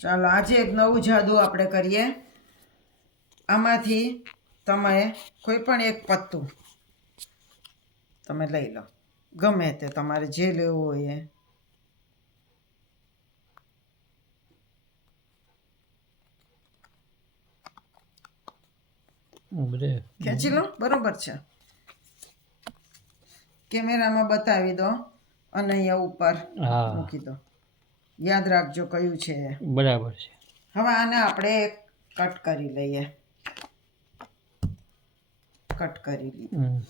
ચાલો આજે એક નવું જાદુ આપણે કરીએ. આમાંથી તમે કોઈ પણ એક પત્તું તમે લઈ લો. ગમે તે તમારે જે લેવું હોય એ. ખેંચી લો બરોબર છે. કેમેરામાં બતાવી દો અને અહીંયા ઉપર મૂકી દો. યાદ રાખજો કયું છે. બરાબર છે. હવે આને આપણે કટ કરી લઈએ. કટ કરી લઈએ.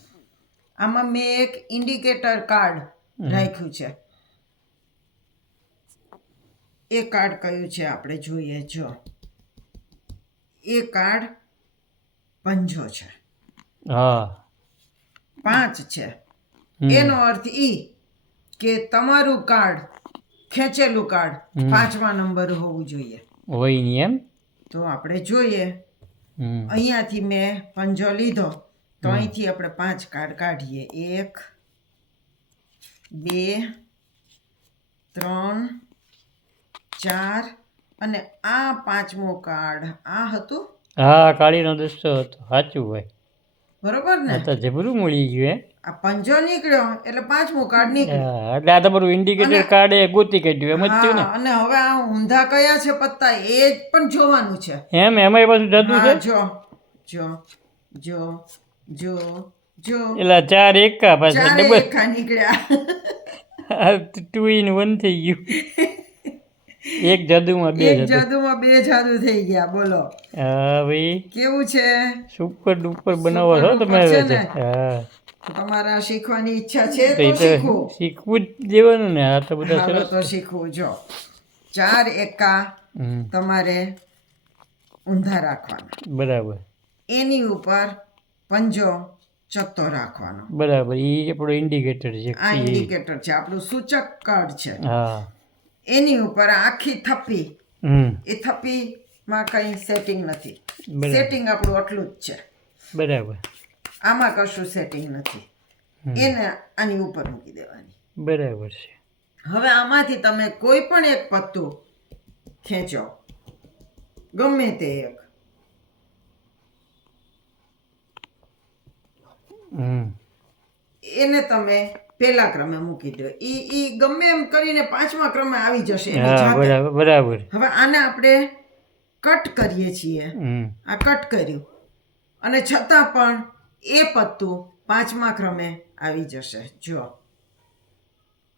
આમાં મેં એક ઇન્ડિકેટર કાર્ડ રાખ્યું છે. એ કાર્ડ કયું છે આપણે જોઈએ. જો. એ કાર્ડ પંજો છે. હા. પાંચ છે. એનો અર્થ ઈ કે તમારું કાર્ડ ખેંચેલું કાર્ડ. પાંચમા નંબર હોવું જોઈએ. હોય નહીં એમ? તો આપણે જોઈએ. અહીંયાથી મેં પંજો લીધો. તો અહીંથી આપણે પાંચ કાર્ડ કાઢીએ. એક બે ત્રણ ચાર અને આ પાંચમો કાર્ડ. આ હતું? હા કાળીનો દસ્તો હતો. સાચું હોય બરોબર ને? તો જબરું મળી ગયું આ પંજો નીકળ્યો એટલે પાંચમો કાર્ડ નીકળ્યું. હા, એટલે આ તમારું ઇન્ડિકેટર કાર્ડ એ ગોતી કાઢ્યું એમ જ થયું હા અને હવે આ ઊંધા કયા છે પત્તા એ પણ જોવાનું છે. એમ એમાં પાછું જતું છે? હા જો જો જો જો જો. એટલે ચાર એકા પાછા ચારે ડબલ એકા નીકળ્યા. ટુ ઇન વન થઈ ગયું. એક જાદુમાં બે એક જાદુ. જાદુમાં બે જાદુ થઈ ગયા બોલો. હા ભાઈ. કેવું છે? સુપર ડુપર બનાવો છો તમે હવે ને? હા. તમારા શીખવાની ઈચ્છા છે તો તો શીખવું જ ને આ તો બધા સરસ. તો શીખવું જો. ચાર એકા તમારે ઊંધા રાખવાના. બરાબર. એની ઉપર પંજો ચત્તો રાખવાનો. બરાબર એ આપણો ઇન્ડિકેટર છે આ ઇન્ડિકેટર છે આપણું સૂચક કાર્ડ છે. હા. એની ઉપર આખી થપ્પી. હમ. એ થપ્પીમાં કંઈ સેટિંગ નથી. સેટિંગ આપણું આટલું જ છે. બરાબર. આમાં કશું સેટિંગ નથી. એને આની ઉપર મૂકી દેવાની. બરાબર છે. હવે આમાંથી તમે કોઈ પણ એક પત્તું ખેંચો. ગમે તે એક. એને તમે પેલા ક્રમે મૂકી દો. ઈ ઈ ગમે એમ કરીને પાંચમા ક્રમે આવી જશે બરાબર હવે આને આપણે કટ કરીએ છીએ. આ કટ કર્યું. અને છતાં પણ એ પત્તું પાંચમા ક્રમે આવી જશે. જો.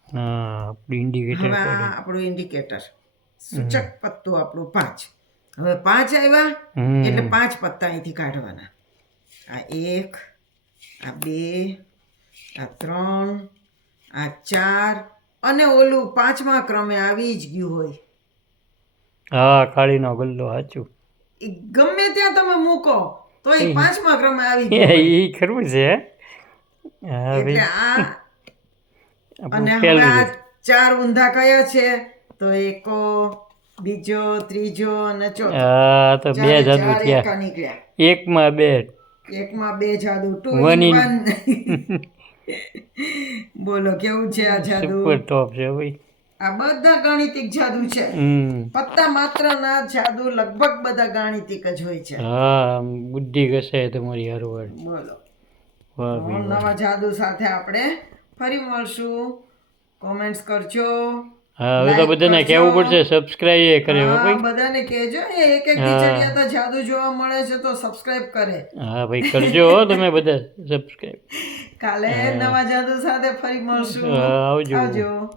આપણું ઇન્ડિકેટર હવે આ આપણું ઇન્ડિકેટર સૂચક પત્તું આપણું પાંચ. હવે પાંચ આવ્યા એટલે પાંચ પત્તા અહીંથી કાઢવાના. આ એક આ બે આ ત્રણ આ ચાર અને ઓલું પાંચમા ક્રમે આવી જ ગયું હોય. હા કાળીનો ગલ્લો સાચું. ગમે ત્યાં તમે મૂકો. તો એ પાંચમા ક્રમે આવી ગયું એ ખરું છે. હા એટલે ભાઈ. આ અને હવે આ ચાર ઊંધા કયા છે? તો એકો બીજો ત્રીજો અને ચોથો. હા તો બે જાદુ થયા. નીકળ્યા. એકમાં બે. એકમાં બે જાદુ. Two one. બોલો કેવું છે આ જાદુ? સુપર ટોપ છે ભાઈ. આ બધા ગાણિતિક જાદુ છે. પત્તા માત્ર ના જાદુ લગભગ બધા ગાણિતિક જ હોય છે. હા બુદ્ધિ ઘસે તમારી હરવડ બોલો. નવા જાદુ સાથે આપણે ફરી મળશું. કોમેન્ટ્સ કરજો. હા હવે તો બધાને કહેવું પડશે સબસ્ક્રાઈબ કરે ભાઈ. બધાને કહેજો. એક એક ખીચડિયા તો જાદુ જોવા મળે છે તો સબસ્ક્રાઇબ કરે. હા ભાઈ કરજો તમે બધા સબસ્ક્રાઇબ કાલે નવા જાદુ સાથે ફરી મળશું. આવજો. આવજો.